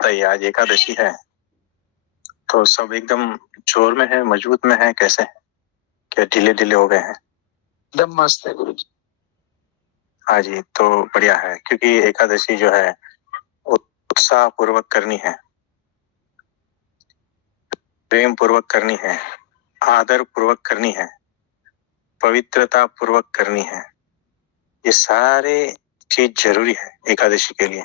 बताइए, आज एकादशी है तो सब एकदम जोर में है, मजबूत में है, कैसे? क्या ढीले ढीले हो गए हैं? एकदम मस्त है गुरु जी। हाँ जी, तो बढ़िया है, क्योंकि एकादशी जो है उत्साह पूर्वक करनी है, प्रेम पूर्वक करनी है, आदर पूर्वक करनी है, पवित्रता पूर्वक करनी है। ये सारे चीज जरूरी है एकादशी के लिए।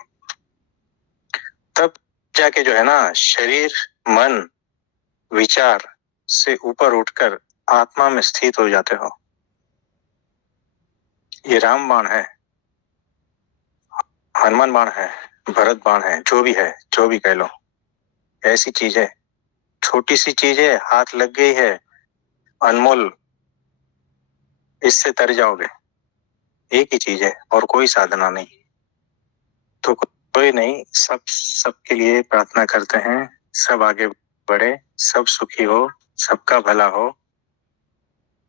तब जाके जो है ना, शरीर, मन, विचार से ऊपर उठकर आत्मा में स्थित हो जाते हो। ये राम बाण है, हनुमान बाण है, भरत बाण है, जो भी कह लो, ऐसी चीज है। छोटी सी चीज है, हाथ लग गई है, अनमोल, इससे तर जाओगे। एक ही चीज है और कोई साधना नहीं। तो कोई नहीं, सबके लिए प्रार्थना करते हैं, सब आगे बढ़े, सब सुखी हो, सबका भला हो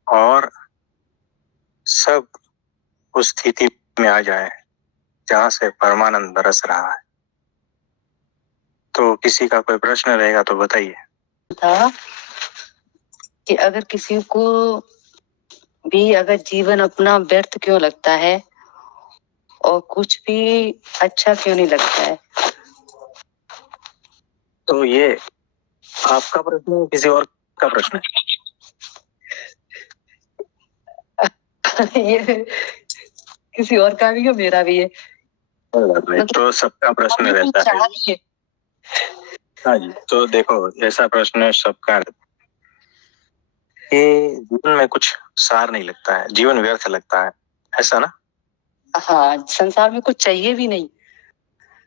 और सब उस स्थिति में आ जाए जहां से परमानंद बरस रहा है। तो किसी का कोई प्रश्न रहेगा तो बताइए। था कि अगर किसी को भी अगर जीवन अपना व्यर्थ क्यों लगता है और कुछ भी अच्छा क्यों नहीं लगता है? तो ये आपका प्रश्न है, किसी और का प्रश्न है? ये किसी और का भी है, मेरा भी है। तो सबका प्रश्न रहता है। हाँ जी, तो देखो, ऐसा प्रश्न सबका कि जीवन में कुछ सार नहीं लगता है, जीवन व्यर्थ लगता है, ऐसा ना? हाँ, संसार में कुछ चाहिए भी नहीं।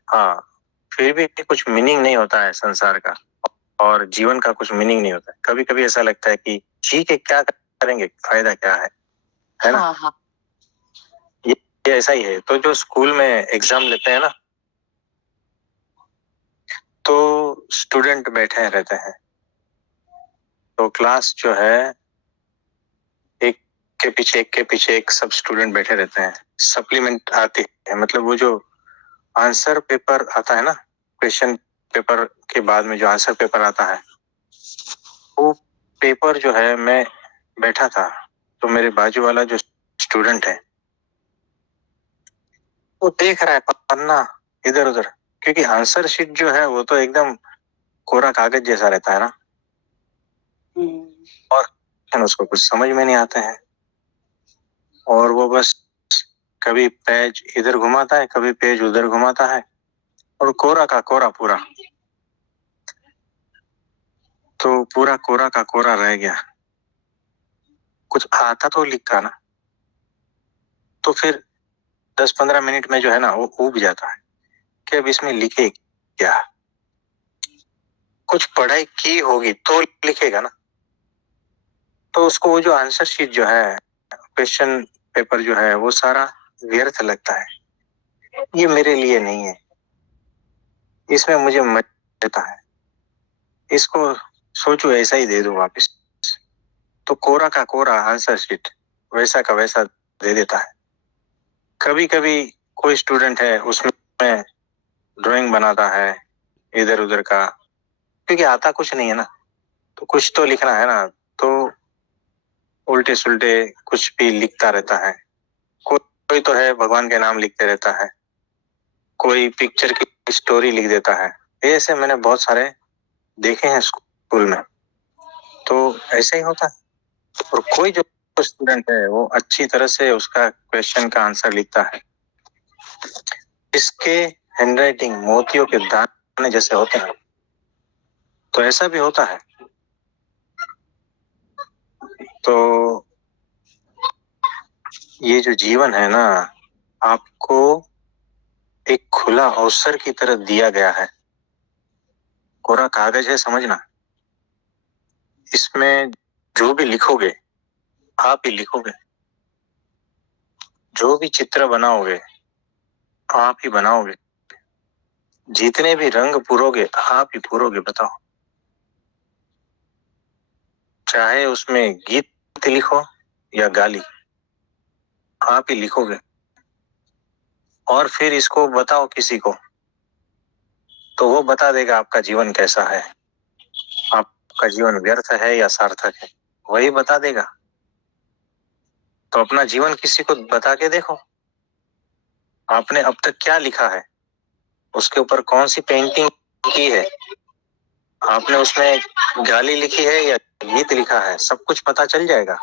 हाँ, फिर भी कुछ मीनिंग नहीं होता है संसार का, और जीवन का कुछ मीनिंग नहीं होता है। कभी कभी ऐसा लगता है कि जी के क्या करेंगे, फायदा क्या है ना? हाँ हाँ। ये ऐसा ही है। तो जो स्कूल में एग्जाम लेते हैं ना, तो स्टूडेंट बैठे रहते हैं, तो क्लास जो है एक के पीछे एक सब स्टूडेंट बैठे रहते हैं। सप्लीमेंट आती है, मतलब वो जो आंसर पेपर आता है ना, क्वेश्चन पेपर के बाद में जो आंसर पेपर आता है, वो पेपर जो है, मैं बैठा था तो मेरे बाजू वाला जो स्टूडेंट है वो देख रहा है पन्ना इधर उधर, क्योंकि आंसर शीट जो है वो तो एकदम कोरा कागज जैसा रहता है ना, और उसको कुछ समझ में नहीं आते हैं, और वो बस कभी पेज इधर घुमाता है, कभी पेज उधर घुमाता है, और कोरा का कोरा पूरा, तो पूरा कोरा का कोरा रह गया। कुछ आता तो लिखा ना, तो फिर 10-15 मिनट में जो है ना, वो ऊब जाता है कि अब इसमें लिखे क्या। कुछ पढ़ाई की होगी तो लिखेगा ना, तो उसको वो जो आंसर शीट जो है, क्वेश्चन पेपर जो है, वो सारा व्यर्थ लगता है। ये मेरे लिए नहीं है, इसमें मुझे मजा आता है, इसको सोचो ऐसा ही दे दो वापस। तो कोरा का कोरा आंसर शीट वैसा का वैसा दे देता है। कभी कभी कोई स्टूडेंट है, उसमें ड्राइंग बनाता है इधर उधर का, क्योंकि आता कुछ नहीं है ना, तो कुछ तो लिखना है ना, तो उल्टे सुल्टे कुछ भी लिखता रहता है। कोई तो है भगवान के नाम लिखते रहता है, कोई पिक्चर की स्टोरी लिख देता है। ऐसे मैंने बहुत सारे देखे हैं स्कूल में, तो ऐसे ही होता है। और कोई जो स्टूडेंट है वो अच्छी तरह से उसका क्वेश्चन का आंसर लिखता है, इसके हैंडराइटिंग मोतियों के दाने जैसे होते हैं। तो ऐसा भी होता है। तो ये जो जीवन है ना, आपको एक खुला अवसर की तरह दिया गया है। कोरा कागज है, समझना, इसमें जो भी लिखोगे आप ही लिखोगे, जो भी चित्र बनाओगे आप ही बनाओगे, जितने भी रंग पूरोगे आप ही पूरोगे। बताओ, चाहे उसमें गीत लिखो या गाली, आप ही लिखोगे। और फिर इसको बताओ किसी को, तो वो बता देगा आपका जीवन कैसा है, आपका जीवन व्यर्थ है या सार्थक है, वही बता देगा। तो अपना जीवन किसी को बता के देखो, आपने अब तक क्या लिखा है, उसके ऊपर कौन सी पेंटिंग की है, आपने उसमें गाली लिखी है या गीत लिखा है, सब कुछ पता चल जाएगा।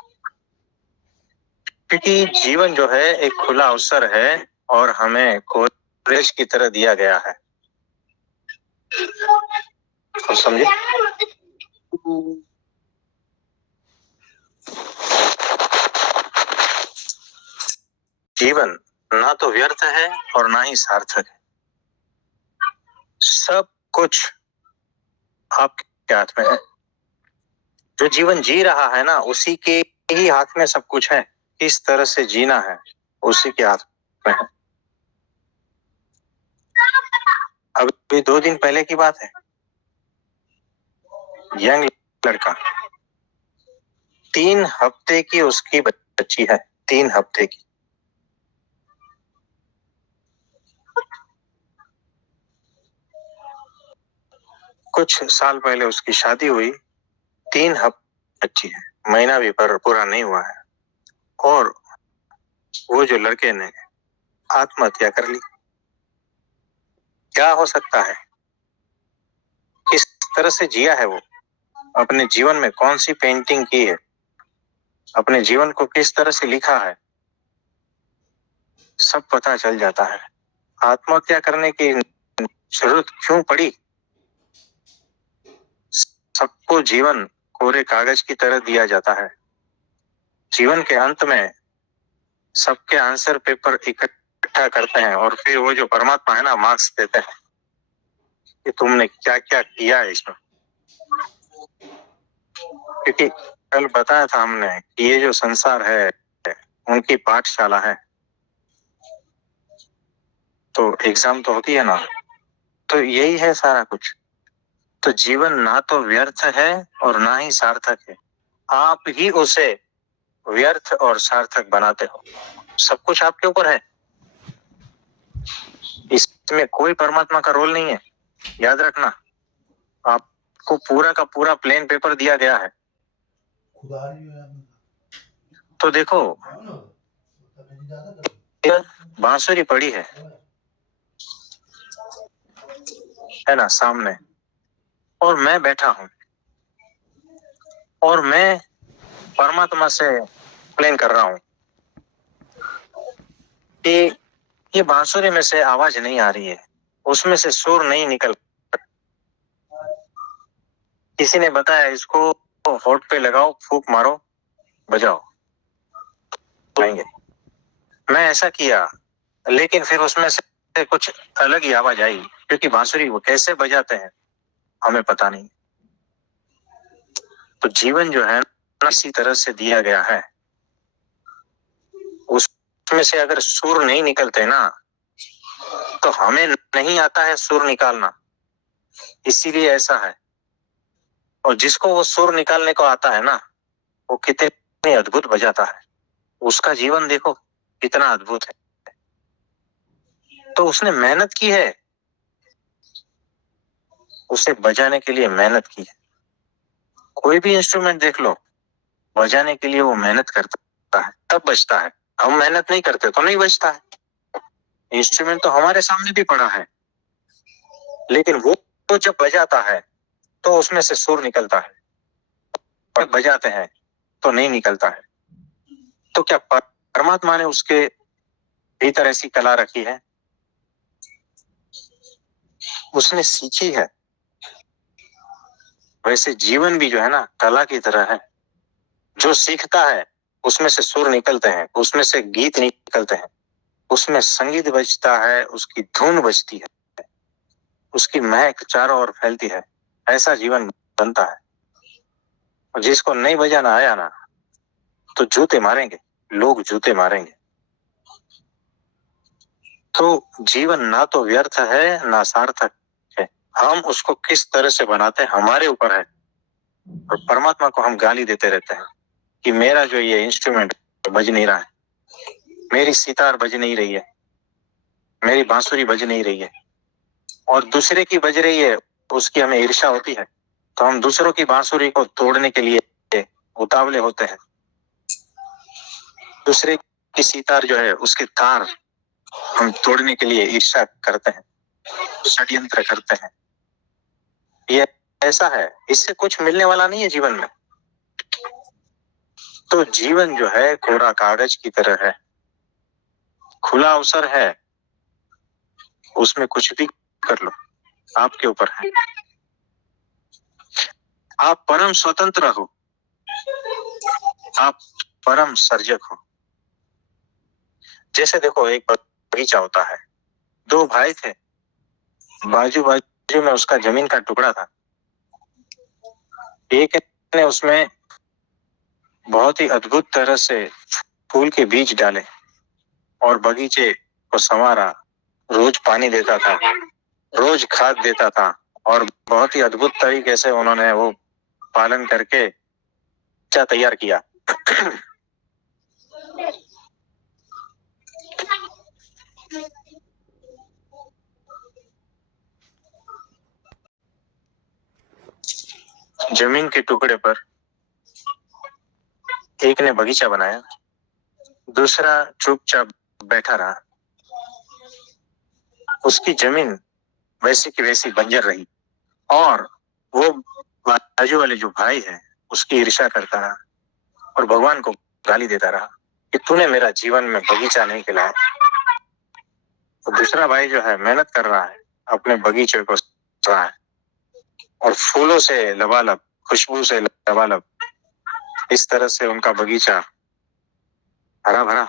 क्योंकि जीवन जो है एक खुला अवसर है और हमें कॉलेज की तरह दिया गया है। तो समझे? जीवन ना तो व्यर्थ है और ना ही सार्थक है। सब कुछ आपके हाथ में है। जो जीवन जी रहा है ना, उसी के ही हाथ में सब कुछ है। किस तरह से जीना है उसी के हाथ में है। अभी 2 दिन पहले की बात है, यंग लड़का, 3 हफ्ते की उसकी बच्ची है, 3 हफ्ते की। कुछ साल पहले उसकी शादी हुई, 3 हफ्ते बच्ची है, महीना भी पूरा नहीं हुआ है, और वो जो लड़के ने आत्महत्या कर ली। क्या हो सकता है? किस तरह से जिया है वो, अपने जीवन में कौन सी पेंटिंग की है, अपने जीवन को किस तरह से लिखा है, सब पता चल जाता है। आत्महत्या करने की जरूरत क्यों पड़ी? सबको जीवन कोरे कागज की तरह दिया जाता है। जीवन के अंत में सबके आंसर पेपर इकट्ठा करते हैं और फिर वो जो परमात्मा है ना, मार्क्स देते हैं कि तुमने क्या क्या किया है इसमें। क्योंकि कल बताया था हमने कि ये जो संसार है उनकी पाठशाला है, तो एग्जाम तो होती है ना, तो यही है सारा कुछ। तो जीवन ना तो व्यर्थ है और ना ही सार्थक है, आप ही उसे व्यर्थ और सार्थक बनाते हो। सब कुछ आपके ऊपर है, इसमें कोई परमात्मा का रोल नहीं है। याद रखना, आपको पूरा का पूरा प्लेन पेपर दिया गया है। तो देखो, बांसुरी पड़ी है ना सामने, और मैं बैठा हूं और मैं परमात्मा से प्लेन कर रहा हूं कि ये बांसुरी में से आवाज नहीं आ रही है, उसमें से सुर नहीं निकल। किसी ने बताया इसको होठ पे लगाओ, फूंक मारो, बजाओ, आएंगे। मैं ऐसा किया, लेकिन फिर उसमें से कुछ अलग ही आवाज आई, क्योंकि बांसुरी वो कैसे बजाते हैं हमें पता नहीं। तो जीवन जो है इसी तरह से दिया गया है, उसमें से अगर सुर नहीं निकलते ना, तो हमें नहीं आता है सुर निकालना, इसीलिए ऐसा है। और जिसको वो सुर निकालने को आता है ना, वो कितने अद्भुत बजाता है, उसका जीवन देखो कितना अद्भुत है। तो उसने मेहनत की है, उसे बजाने के लिए मेहनत की है। कोई भी इंस्ट्रूमेंट देख लो, बजाने के लिए वो मेहनत करता है तब बजता है। हम मेहनत नहीं करते तो नहीं बजता है। इंस्ट्रूमेंट तो हमारे सामने भी पड़ा है, लेकिन वो जब बजाता है तो उसमें से सुर निकलता है, और बजाते हैं तो नहीं निकलता है। तो क्या परमात्मा ने उसके भीतर ऐसी कला रखी है? उसने सीखी है। वैसे जीवन भी जो है ना, कला की तरह है। जो सीखता है उसमें से सुर निकलते हैं, उसमें से गीत निकलते हैं, उसमें संगीत बजता है, उसकी धुन बजती है, उसकी महक चारों ओर फैलती है। ऐसा जीवन बनता है। और जिसको नहीं बजाना आया ना, तो जूते मारेंगे, लोग जूते मारेंगे। तो जीवन ना तो व्यर्थ है ना सार्थक है, हम उसको किस तरह से बनाते हैं हमारे ऊपर है। और परमात्मा को हम गाली देते रहते हैं कि मेरा जो ये इंस्ट्रूमेंट बज नहीं रहा है, मेरी सितार बज नहीं रही है, मेरी बांसुरी बज नहीं रही है। और दूसरे की बज रही है, उसकी हमें ईर्ष्या होती है, तो हम दूसरों की बांसुरी को तोड़ने के लिए उतावले होते हैं। दूसरे की सितार जो है, उसके तार हम तोड़ने के लिए ईर्ष्या करते हैं, षड्यंत्र करते हैं। ये ऐसा है, इससे कुछ मिलने वाला नहीं है जीवन में। तो जीवन जो है कोरा कागज की तरह है, खुला अवसर है, उसमें कुछ भी कर लो, आपके ऊपर है। आप परम स्वतंत्र हो, आप परम सर्जक हो। जैसे देखो, एक बगीचा होता है, दो भाई थे, बाजू बाजू में उसका जमीन का टुकड़ा था। एक ने उसमें बहुत ही अद्भुत तरह से फूल के बीज डाले और बगीचे को संवारा, रोज पानी देता था, रोज खाद देता था, और बहुत ही अद्भुत तरीके से उन्होंने वो पालन करके बगीचा तैयार किया। जमीन के टुकड़े पर एक ने बगीचा बनाया, दूसरा चुपचाप बैठा रहा। उसकी जमीन वैसी की वैसी बंजर रही, और वो बाजू वाले जो भाई है उसकी ईर्ष्या करता रहा और भगवान को गाली देता रहा कि तूने मेरा जीवन में बगीचा नहीं खिलाया। तो दूसरा भाई जो है मेहनत कर रहा है, अपने बगीचे को सजा रहा है, और फूलों से लबालब, खुशबू से लबालब, इस तरह से उनका बगीचा हरा भरा,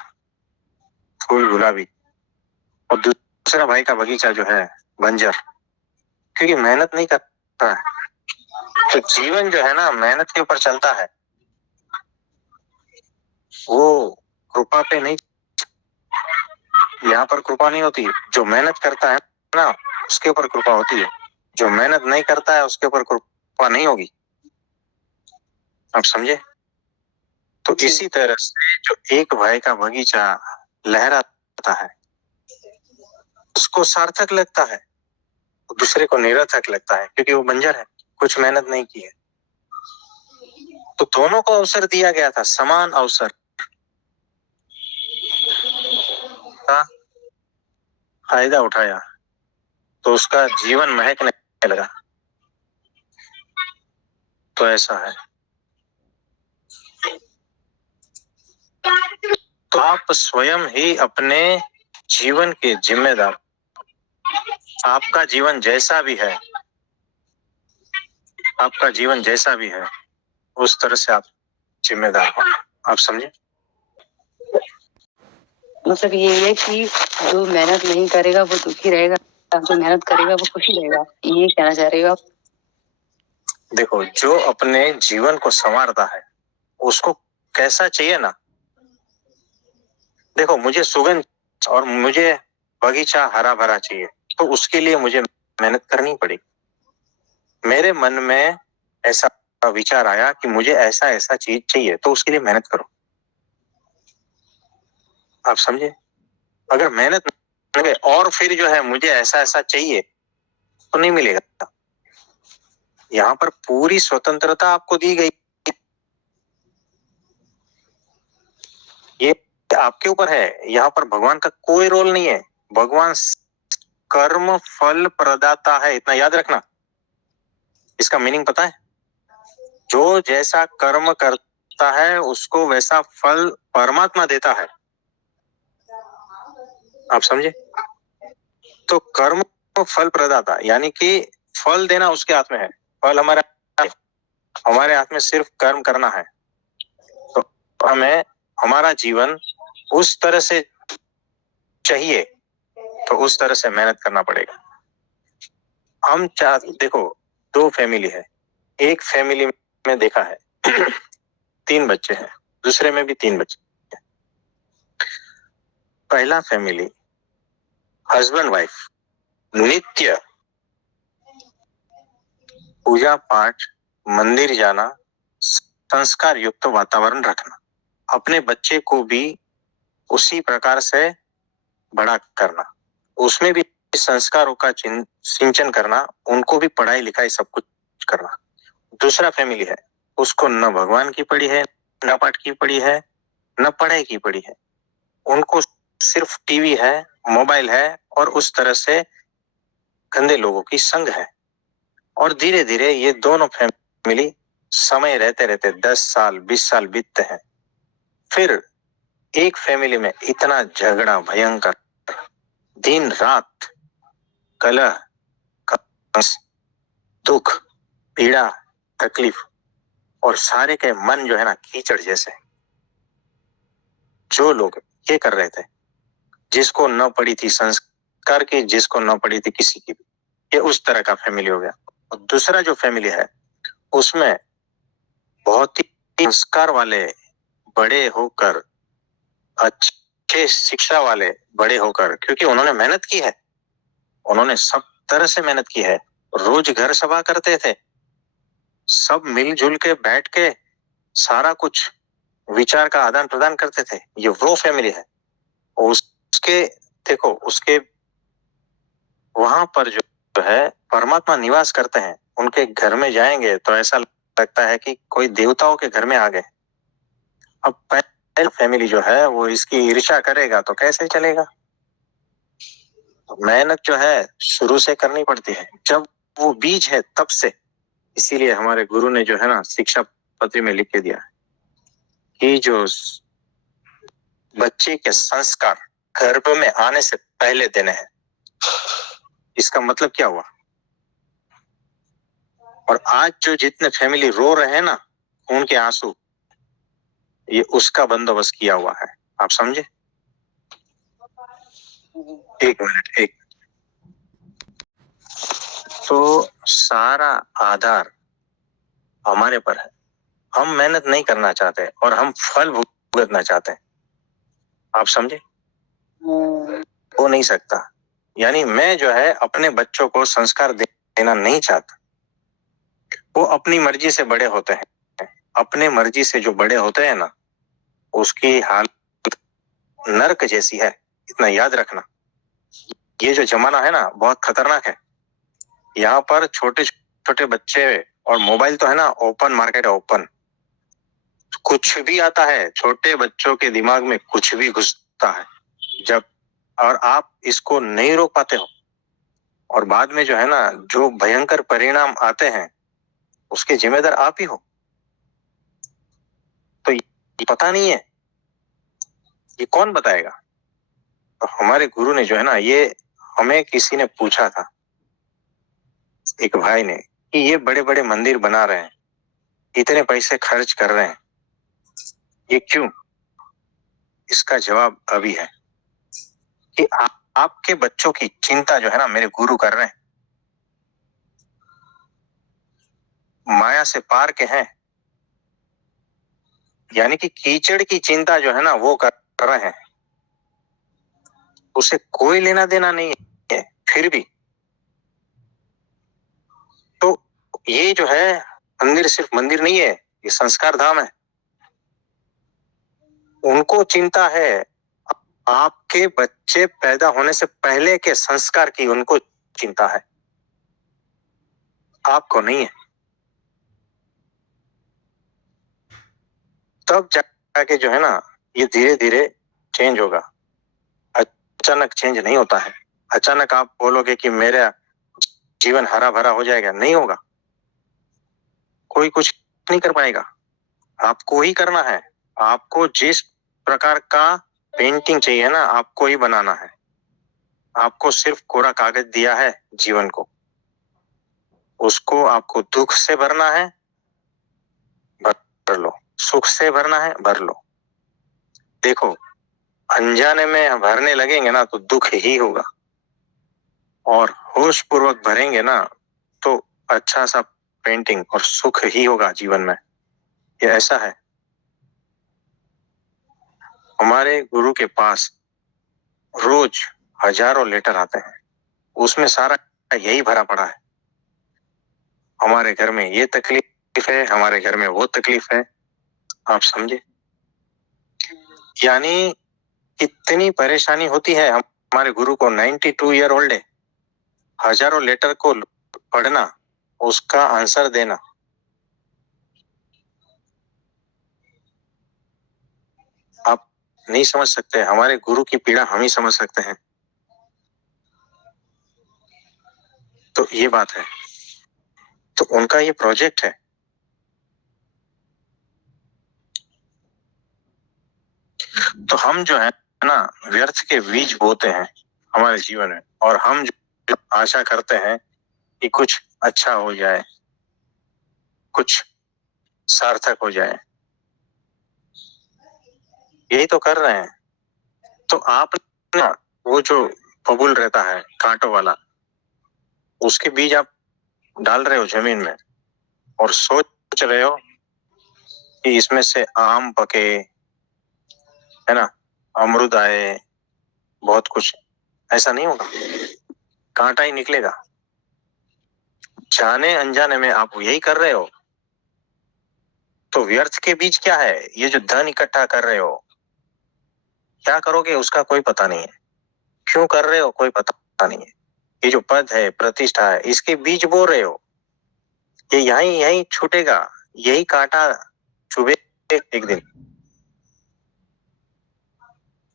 फूल गुलाबी। और दूसरा भाई का बगीचा जो है बंजर, क्योंकि मेहनत नहीं करता है। तो जीवन जो है ना, मेहनत के ऊपर चलता है, वो कृपा पे नहीं। यहाँ पर कृपा नहीं होती। जो मेहनत करता है ना, उसके ऊपर कृपा होती है। जो मेहनत नहीं करता है, उसके ऊपर कृपा नहीं होगी। आप समझे? तो इसी तरह से जो एक भाई का बगीचा लहराता है, उसको सार्थक लगता है, दूसरे को निरर्थक लगता है, क्योंकि वो बंजर है, कुछ मेहनत नहीं की है। तो दोनों को अवसर दिया गया था, समान अवसर का फायदा उठाया, तो उसका जीवन महकने लगा। तो ऐसा है। तो आप स्वयं ही अपने जीवन के जिम्मेदार। आपका जीवन जैसा भी है, आपका जीवन जैसा भी है, उस तरह से आप जिम्मेदार हो। आप समझे? मतलब ये है कि जो मेहनत नहीं करेगा वो दुखी रहेगा, जो मेहनत करेगा वो खुशी रहेगा, ये कहना चाह रहे हो आप? देखो, जो अपने जीवन को संवारता है, उसको कैसा चाहिए ना। देखो, मुझे सुगंध और मुझे बगीचा हरा भरा चाहिए, तो उसके लिए मुझे मेहनत करनी पड़ेगी। मेरे मन में ऐसा विचार आया कि मुझे ऐसा ऐसा चीज चाहिए, तो उसके लिए मेहनत करो। आप समझे? अगर मेहनत नहीं करें और फिर जो है मुझे ऐसा ऐसा चाहिए, तो नहीं मिलेगा। यहाँ पर पूरी स्वतंत्रता आपको दी गई, ये आपके ऊपर है। यहाँ पर भगवान का कोई रोल नहीं है। भगवान कर्म फल प्रदाता है, इतना याद रखना। इसका मीनिंग पता है? जो जैसा कर्म करता है उसको वैसा फल परमात्मा देता है। आप समझे? तो कर्म फल प्रदाता, यानी कि फल देना उसके हाथ में है। फल हमारे हाथ में सिर्फ कर्म करना है। तो हमें हमारा जीवन उस तरह से चाहिए, तो उस तरह से मेहनत करना पड़ेगा। हम देखो, दो फैमिली है। एक फैमिली में देखा है 3 बच्चे हैं, दूसरे में भी 3 बच्चे हैं। पहला फैमिली हस्बैंड वाइफ नित्य पूजा पाठ, मंदिर जाना, संस्कार युक्त वातावरण रखना, अपने बच्चे को भी उसी प्रकार से बड़ा करना, उसमें भी संस्कारों का सिंचन करना, उनको भी पढ़ाई लिखाई सब कुछ करना। दूसरा फैमिली है, उसको न भगवान की पढ़ी है, न पाठ की पढ़ी है, न पढ़ाई की पढ़ी है, उनको सिर्फ टीवी है, मोबाइल है और उस तरह से गंदे लोगों की संग है। और धीरे धीरे ये दोनों फैमिली समय रहते रहते 10 साल 20 साल बीतते हैं, फिर एक फैमिली में इतना झगड़ा भयंकर, दिन रात कलह, दुख, पीड़ा, तकलीफ और सारे के मन जो है ना कीचड़ जैसे। जो लोग ये कर रहे थे, जिसको न पड़ी थी संस्कार की, जिसको न पड़ी थी किसी की भी, ये उस तरह का फैमिली हो गया। और दूसरा जो फैमिली है, उसमें बहुत ही संस्कार वाले बड़े होकर, अच्छे शिक्षा वाले बड़े होकर, क्योंकि उन्होंने मेहनत की है, उन्होंने सब तरह से मेहनत की है, रोज घर सभा करते थे, सब मिलजुल के बैठ के सारा कुछ विचार का आदान प्रदान करते थे। ये वो फैमिली है। उसके देखो, उसके वहां पर जो है परमात्मा निवास करते हैं। उनके घर में जाएंगे तो ऐसा लगता है कि कोई देवताओं के घर में आ गए। अब पहले फैमिली जो है वो इसकी ईर्ष्या करेगा तो कैसे चलेगा? मेहनत जो है शुरू से करनी पड़ती है, जब वो बीज है तब से। इसीलिए हमारे गुरु ने जो है ना शिक्षा पत्री में लिख के दिया है कि जो बच्चे के संस्कार गर्भ में आने से पहले देने हैं। इसका मतलब क्या हुआ? और आज जो जितने फैमिली रो रहे हैं ना, खून के आंसू, ये उसका बंदोबस्त किया हुआ है। आप समझे? एक मिनट, एक। तो सारा आधार हमारे पर है। हम मेहनत नहीं करना चाहते और हम फल भुगतना चाहते हैं। आप समझे? हो नहीं सकता। यानी मैं जो है अपने बच्चों को संस्कार देना नहीं चाहता। वो अपनी मर्जी से बड़े होते हैं। अपने मर्जी से जो बड़े होते हैं ना, उसकी हालत नरक जैसी है। इतना याद रखना। ये जो जमाना है ना बहुत खतरनाक है। यहाँ पर छोटे छोटे बच्चे, और मोबाइल तो है ना ओपन मार्केट है, ओपन। कुछ भी आता है, छोटे बच्चों के दिमाग में कुछ भी घुसता है जब, और आप इसको नहीं रोक पाते हो, और बाद में जो है ना जो भयंकर परिणाम आते हैं उसके जिम्मेदार आप ही हो। तो ये पता नहीं है, ये कौन बताएगा? तो हमारे गुरु ने जो है ना, ये हमें किसी ने पूछा था, एक भाई ने, कि ये बड़े बड़े मंदिर बना रहे हैं, इतने पैसे खर्च कर रहे हैं, ये क्यों? इसका जवाब अभी है कि आपके बच्चों की चिंता जो है ना मेरे गुरु कर रहे हैं। माया से पार के हैं, यानी कि कीचड़ की चिंता जो है ना वो कर रहे हैं। उसे कोई लेना देना नहीं है, फिर भी तो ये जो है मंदिर सिर्फ मंदिर नहीं है, ये संस्कार धाम है। उनको चिंता है आपके बच्चे पैदा होने से पहले के संस्कार की, उनको चिंता है, आपको नहीं है। तब जाके जो है ना ये धीरे धीरे चेंज होगा। अचानक चेंज नहीं होता है। अचानक आप बोलोगे कि मेरा जीवन हरा भरा हो जाएगा, नहीं होगा। कोई कुछ नहीं कर पाएगा, आपको ही करना है। आपको जिस प्रकार का पेंटिंग चाहिए ना, आपको ही बनाना है। आपको सिर्फ कोरा कागज दिया है जीवन को, उसको आपको दुख से भरना है, भर लो। सुख से भरना है, भर लो। देखो, अनजाने में भरने लगेंगे ना तो दुख ही होगा, और होश पूर्वक भरेंगे ना तो अच्छा सा पेंटिंग और सुख ही होगा जीवन में। ये ऐसा है। हमारे गुरु के पास रोज हजारों लेटर आते हैं, उसमें सारा यही भरा पड़ा है। हमारे घर में ये तकलीफ है, हमारे घर में वो तकलीफ है। आप समझे? यानी कितनी परेशानी होती है। हमारे गुरु को 92 ईयर ओल्ड है, हजारों लेटर को पढ़ना, उसका आंसर देना, आप नहीं समझ सकते। हमारे गुरु की पीड़ा हम ही समझ सकते हैं। तो ये बात है। तो उनका ये प्रोजेक्ट है। तो हम जो है ना, व्यर्थ के बीज बोते हैं हमारे जीवन में, और हम जो आशा करते हैं कि कुछ अच्छा हो जाए, कुछ सार्थक हो जाए, यही तो कर रहे हैं। तो आप ना, वो जो बबुल रहता है कांटों वाला, उसके बीज आप डाल रहे हो जमीन में और सोच रहे हो कि इसमें से आम पके, है ना, अमरूद आए, बहुत कुछ। ऐसा नहीं होगा, कांटा ही निकलेगा। जाने अनजाने में आप यही कर रहे हो। तो व्यर्थ के बीज क्या है? ये जो धन इकट्ठा कर रहे हो, क्या करोगे उसका कोई पता नहीं है, क्यों कर रहे हो कोई पता नहीं है। ये जो पद है, प्रतिष्ठा है, इसके बीज बो रहे हो, ये यहीं यहीं छूटेगा, यही कांटा चुभे एक दिन।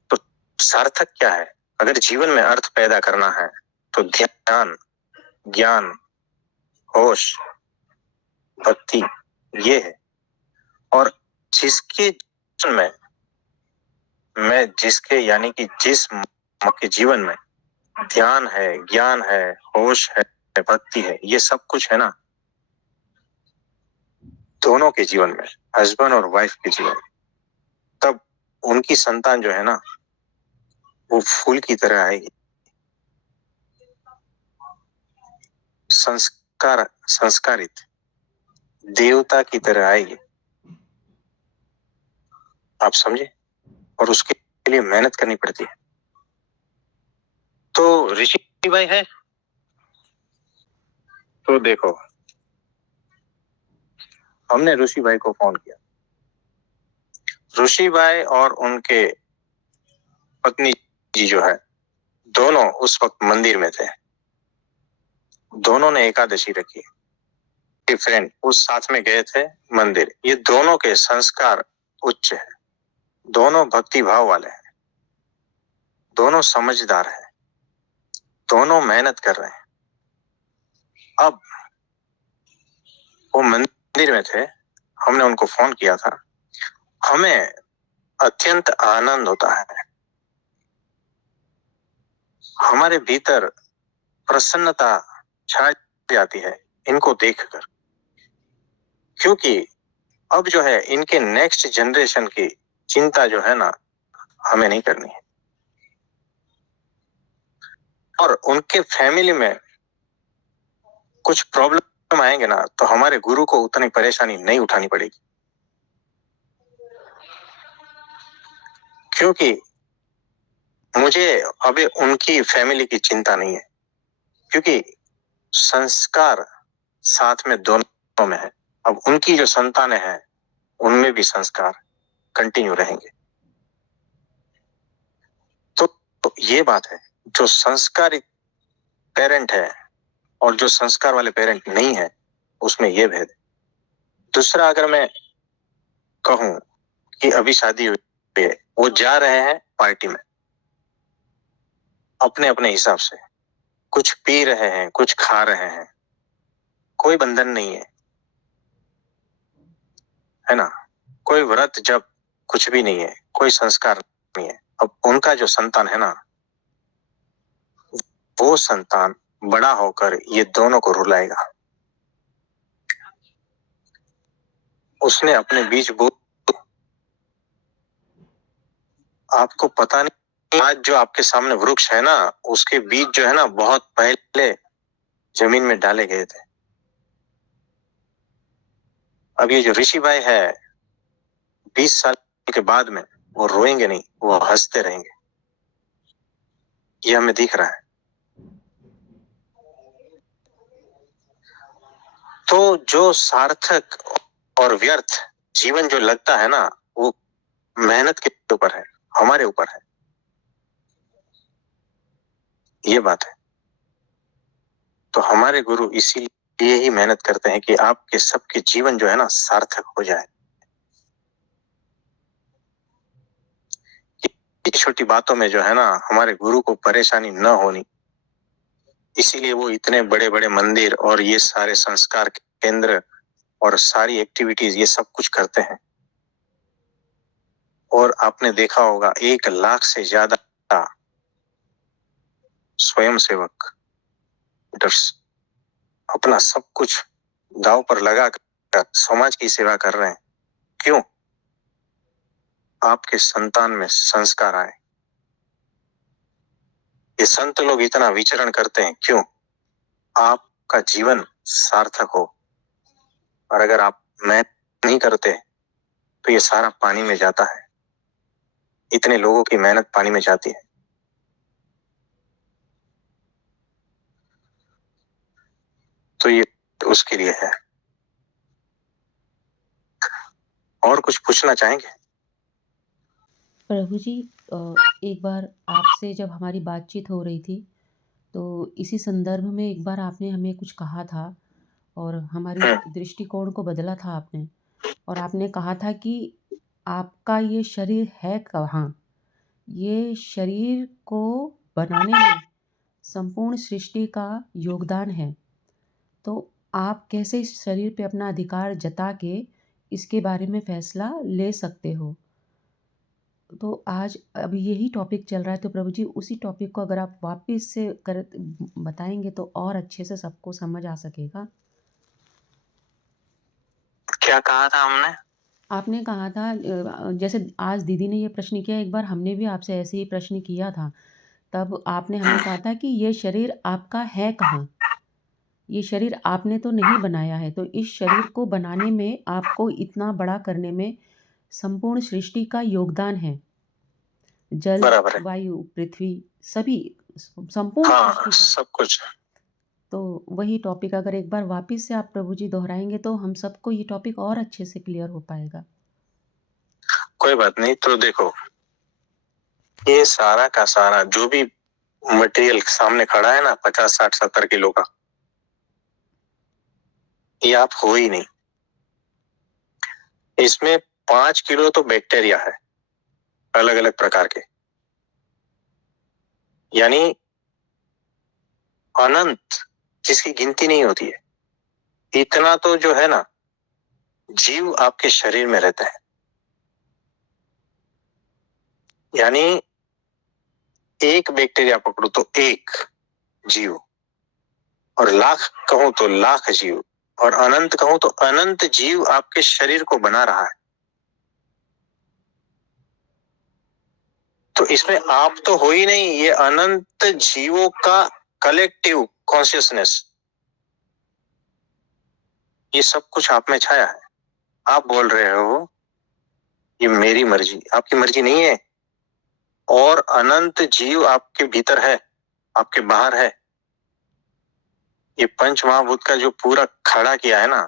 तो सार्थक क्या है? अगर जीवन में अर्थ पैदा करना है तो ध्यान, ज्ञान, होश, भक्ति, ये है। और जिसके जीवन में, मैं जिसके यानी कि जिस के जीवन में ध्यान है, ज्ञान है, होश है, भक्ति है, ये सब कुछ है ना, दोनों के जीवन में, हस्बैंड और वाइफ के जीवन में, तब उनकी संतान जो है ना, वो फूल की तरह आएगी, संस्कारित देवता की तरह आएगी। आप समझे? और उसके लिए मेहनत करनी पड़ती है। तो ऋषि भाई है, तो देखो, हमने ऋषि भाई को फोन किया। ऋषि भाई और उनके पत्नी जी जो है, दोनों उस वक्त मंदिर में थे। दोनों ने एकादशी रखी, फ्रेंड उस साथ में गए थे मंदिर। ये दोनों के संस्कार उच्च है, दोनों भक्ति भाव वाले हैं, दोनों समझदार हैं, दोनों मेहनत कर रहे हैं। अब वो मंदिर में थे, हमने उनको फोन किया था। हमें अत्यंत आनंद होता है, हमारे भीतर प्रसन्नता छा जाती है इनको देखकर, क्योंकि अब जो है इनके नेक्स्ट जनरेशन की चिंता जो है ना, हमें नहीं करनी है। और उनके फैमिली में कुछ प्रॉब्लम आएंगे ना, तो हमारे गुरु को उतनी परेशानी नहीं उठानी पड़ेगी, क्योंकि मुझे अभी उनकी फैमिली की चिंता नहीं है, क्योंकि संस्कार साथ में दोनों में है। अब उनकी जो संतानें हैं, उनमें भी संस्कार कंटिन्यू रहेंगे। तो ये बात है, जो संस्कारित पेरेंट है और जो संस्कार वाले पेरेंट नहीं है, उसमें ये भेद है। दूसरा, अगर मैं कहूं कि अभी शादी हुई है, वो जा रहे हैं पार्टी में अपने अपने हिसाब से, कुछ पी रहे हैं, कुछ खा रहे हैं, कोई बंधन नहीं है ना, कोई व्रत जब कुछ भी नहीं है, कोई संस्कार नहीं है। अब उनका जो संतान है ना, वो संतान बड़ा होकर ये दोनों को रुलाएगा। उसने अपने बीज बो, आपको पता नहीं, आज जो आपके सामने वृक्ष है ना, उसके बीज जो है ना, बहुत पहले जमीन में डाले गए थे। अब ये जो ऋषि भाई है, 20 साल के बाद में वो रोएंगे नहीं, वो हंसते रहेंगे, ये हमें दिख रहा है। तो जो सार्थक और व्यर्थ जीवन जो लगता है ना, वो मेहनत के ऊपर है, हमारे ऊपर है, ये बात है। तो हमारे गुरु इसीलिए ही मेहनत करते हैं कि आपके सबके जीवन जो है ना सार्थक हो जाए। छोटी बातों में जो है ना हमारे गुरु को परेशानी न होनी, इसीलिए वो इतने बड़े बड़े मंदिर और ये सारे संस्कार केंद्र और सारी एक्टिविटीज ये सब कुछ करते हैं। और आपने देखा होगा 1 लाख से ज्यादा स्वयंसेवक अपना सब कुछ दांव पर लगा कर समाज की सेवा कर रहे हैं। क्यों? आपके संतान में संस्कार आए। ये संत लोग इतना विचरण करते हैं क्यों? आपका जीवन सार्थक हो। और अगर आप मेहनत नहीं करते तो ये सारा पानी में जाता है। इतने लोगों की मेहनत पानी में जाती है। तो ये उसके लिए है। और कुछ पूछना चाहेंगे? प्रभु जी, एक बार आपसे जब हमारी बातचीत हो रही थी तो इसी संदर्भ में एक बार आपने हमें कुछ कहा था और हमारी दृष्टिकोण को बदला था आपने। और आपने कहा था कि आपका ये शरीर है कहाँ? ये शरीर को बनाने में संपूर्ण सृष्टि का योगदान है। तो आप कैसे इस शरीर पे अपना अधिकार जता के इसके बारे में फैसला ले सकते हो? तो आज अभी यही टॉपिक चल रहा है, तो प्रभु जी उसी टॉपिक को अगर आप वापस से बताएंगे तो और अच्छे से सबको समझ आ सकेगा। क्या कहा था हमने? आपने कहा था जैसे आज दीदी ने ये प्रश्न किया, एक बार हमने भी आपसे ऐसे ही प्रश्न किया था। तब आपने हमें कहा था कि ये शरीर आपका है कहाँ? ये शरीर आपने तो नहीं बनाया है। तो इस शरीर को बनाने में, आपको इतना बड़ा करने में संपूर्ण सृष्टि का योगदान है। जल, वायु, पृथ्वी, सभी संपूर्ण सृष्टि का सब कुछ। तो वही टॉपिक अगर एक बार वापस से आप प्रभु जी दोहराएंगे तो हम सबको ये टॉपिक और अच्छे से क्लियर हो पाएगा। कोई बात नहीं। तो देखो, ये सारा का सारा जो भी मटेरियल सामने खड़ा है ना 50, 60, 70 किलो का, ये आप हो ही नहीं। इसमें 5 किलो तो बैक्टीरिया है अलग अलग प्रकार के, यानी अनंत, जिसकी गिनती नहीं होती है। इतना तो जो है ना जीव आपके शरीर में रहता है। यानी एक बैक्टीरिया पकड़ो तो एक जीव, और लाख कहूं तो लाख जीव, और अनंत कहूं तो अनंत जीव आपके शरीर को बना रहा है। तो इसमें आप तो हो ही नहीं, ये अनंत जीवों का कलेक्टिव कॉन्शियसनेस, ये सब कुछ आप में छाया है। आप बोल रहे हो ये मेरी मर्जी, आपकी मर्जी नहीं है। और अनंत जीव आपके भीतर है, आपके बाहर है। ये पंच महाभूत का जो पूरा खड़ा किया है ना,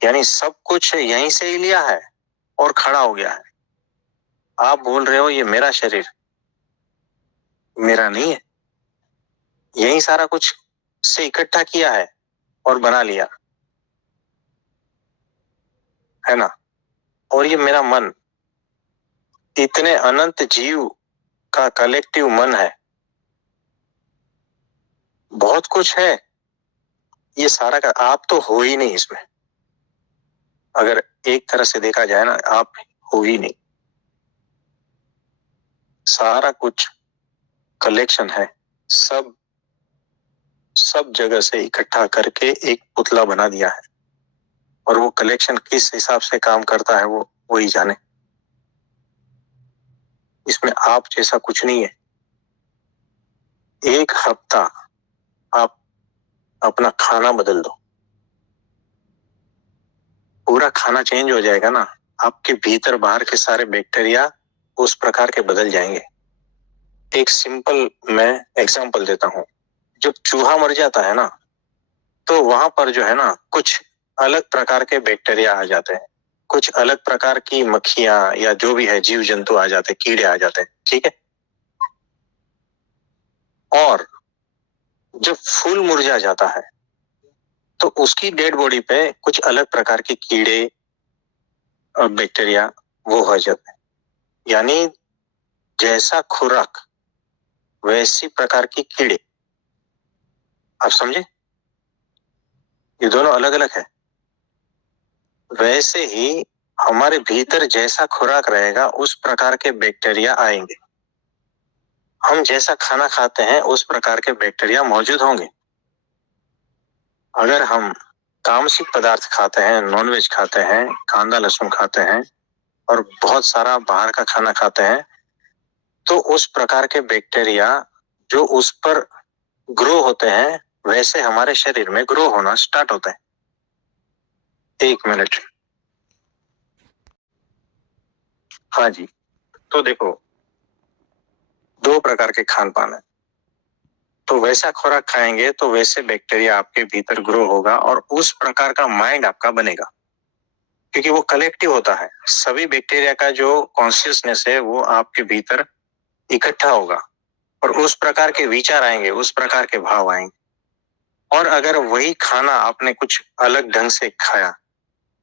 यानी सब कुछ यहीं से ही लिया है और खड़ा हो गया है। आप बोल रहे हो ये मेरा शरीर, मेरा नहीं है। यही सारा कुछ से इकट्ठा किया है और बना लिया है ना। और ये मेरा मन, इतने अनंत जीव का कलेक्टिव मन है। बहुत कुछ है ये सारा का, आप तो हो ही नहीं इसमें। अगर एक तरह से देखा जाए ना, आप हो ही नहीं। सारा कुछ कलेक्शन है, सब जगह से इकट्ठा करके एक पुतला बना दिया है। और वो कलेक्शन किस हिसाब से काम करता है वो वही जाने। इसमें आप जैसा कुछ नहीं है। एक हफ्ता आप अपना खाना बदल दो, पूरा खाना चेंज हो जाएगा ना। आपके भीतर बाहर के सारे बैक्टीरिया उस प्रकार के बदल जाएंगे। एक सिंपल मैं एग्जांपल देता हूं। जब चूहा मर जाता है ना, तो वहां पर जो है ना कुछ अलग प्रकार के बैक्टीरिया आ जाते हैं, कुछ अलग प्रकार की मक्खियां या जो भी है जीव जंतु आ जाते हैं, कीड़े आ जाते हैं, ठीक है। और जब फूल मुरझा जाता है तो उसकी डेड बॉडी पे कुछ अलग प्रकार के कीड़े और बैक्टीरिया वो हो जाते हैं। यानी जैसा खुराक वैसी प्रकार की कीड़े। आप समझे? ये दोनों अलग अलग है। वैसे ही हमारे भीतर जैसा खुराक रहेगा उस प्रकार के बैक्टीरिया आएंगे। हम जैसा खाना खाते हैं उस प्रकार के बैक्टीरिया मौजूद होंगे। अगर हम तामसिक पदार्थ खाते हैं, नॉनवेज खाते हैं, कांदा लहसुन खाते हैं और बहुत सारा बाहर का खाना खाते हैं, तो उस प्रकार के बैक्टीरिया जो उस पर ग्रो होते हैं वैसे हमारे शरीर में ग्रो होना स्टार्ट होते हैं। 1 मिनट। हाँ जी, तो देखो 2 प्रकार के खान पान है। तो वैसा खुराक खाएंगे तो वैसे बैक्टीरिया आपके भीतर ग्रो होगा और उस प्रकार का माइंड आपका बनेगा, क्योंकि वो कलेक्टिव होता है। सभी बैक्टीरिया का जो कॉन्शियसनेस है वो आपके भीतर इकट्ठा होगा और उस प्रकार के विचार आएंगे, उस प्रकार के भाव आएंगे। और अगर वही खाना आपने कुछ अलग ढंग से खाया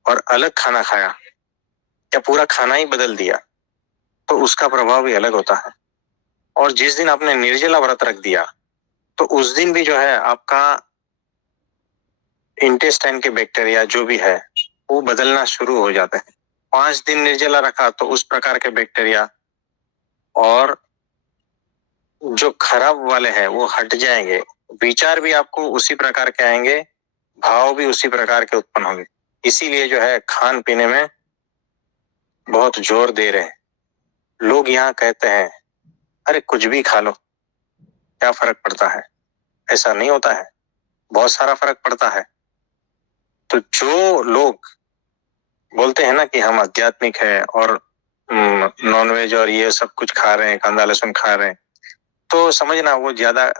और अलग खाना खाया या पूरा खाना ही बदल दिया तो उसका प्रभाव भी अलग होता है। और जिस दिन आपने निर्जला व्रत रख दिया तो उस दिन भी जो है आपका इंटेस्टाइन के बैक्टीरिया जो भी है वो बदलना शुरू हो जाते हैं। 5 दिन निर्जला रखा तो उस प्रकार के बैक्टीरिया और जो खराब वाले हैं वो हट जाएंगे। विचार भी आपको उसी प्रकार के आएंगे, भाव भी उसी प्रकार के उत्पन्न होंगे। इसीलिए जो है खान पीने में बहुत जोर दे रहे हैं लोग। यहाँ कहते हैं अरे कुछ भी खा लो, क्या फर्क पड़ता है? ऐसा नहीं होता है, बहुत सारा फर्क पड़ता है। तो जो लोग बोलते हैं ना कि हम आध्यात्मिक है और नॉनवेज और ये सब कुछ खा रहे हैं, कांदा लहसुन खा रहे हैं, तो समझना वो ज्यादा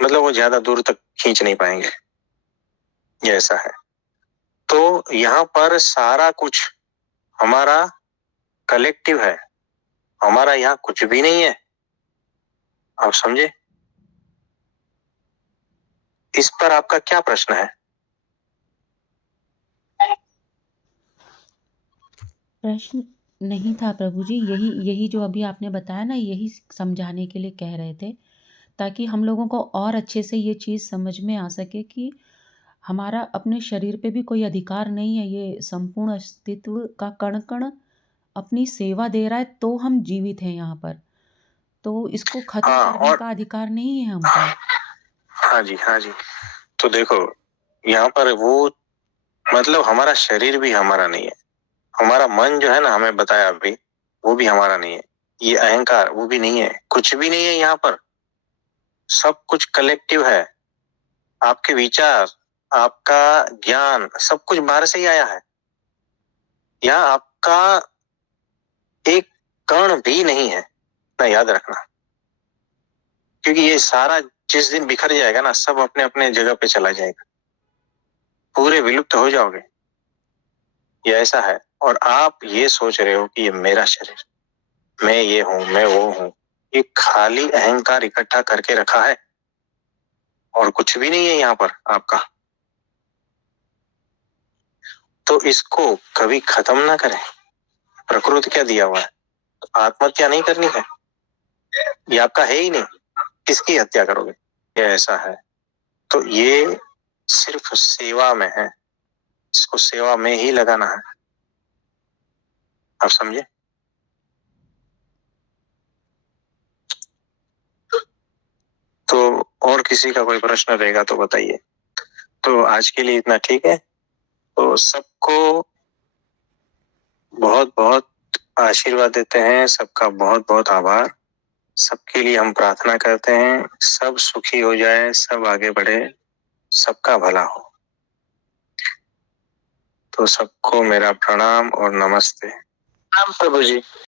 मतलब वो ज्यादा दूर तक खींच नहीं पाएंगे। ये ऐसा है। तो यहाँ पर सारा कुछ हमारा कलेक्टिव है, हमारा यहाँ कुछ भी नहीं है। आप समझे? इस पर आपका क्या प्रश्न है? प्रश्न नहीं था प्रभु जी, यही जो अभी आपने बताया ना, यही समझाने के लिए कह रहे थे, ताकि हम लोगों को और अच्छे से ये चीज़ समझ में आ सके कि हमारा अपने शरीर पे भी कोई अधिकार नहीं है। ये संपूर्ण अस्तित्व का कण-कण अपनी सेवा दे रहा है तो हम जीवित हैं यहाँ पर। तो इसको खत्म करने का अधिकार नहीं है हमको। हाँ जी, हाँ जी। तो देखो यहाँ पर वो मतलब हमारा शरीर भी हमारा नहीं है। हमारा मन जो है ना, हमें बताया अभी, वो भी हमारा नहीं है। ये अहंकार वो भी नहीं है, कुछ भी नहीं है यहाँ पर। सब कुछ कलेक्टिव है। आपके विचार, आपका ज्ञान, सब कुछ बाहर से ही आया है। यहाँ आपका एक कण भी नहीं है ना, याद रखना। क्योंकि ये सारा जिस दिन बिखर जाएगा ना, सब अपने अपने जगह पे चला जाएगा, पूरे विलुप्त हो जाओगे। ये ऐसा है। और आप ये सोच रहे हो कि ये मेरा शरीर, मैं ये हूं, मैं वो हूं। ये खाली अहंकार इकट्ठा करके रखा है और कुछ भी नहीं है यहाँ पर आपका। तो इसको कभी खत्म ना करें। प्रकृति क्या दिया हुआ है, आत्महत्या नहीं करनी है। ये आपका है ही नहीं, किसकी हत्या करोगे? ये ऐसा है। तो ये सिर्फ सेवा में है, इसको सेवा में ही लगाना है। आप समझे? तो और किसी का कोई प्रश्न रहेगा तो बताइए। तो आज के लिए इतना ठीक है। तो सबको बहुत बहुत आशीर्वाद देते हैं, सबका बहुत बहुत आभार। सबके लिए हम प्रार्थना करते हैं, सब सुखी हो जाए, सब आगे बढ़े, सबका भला हो। तो सबको मेरा प्रणाम और नमस्ते। प्रभु जी।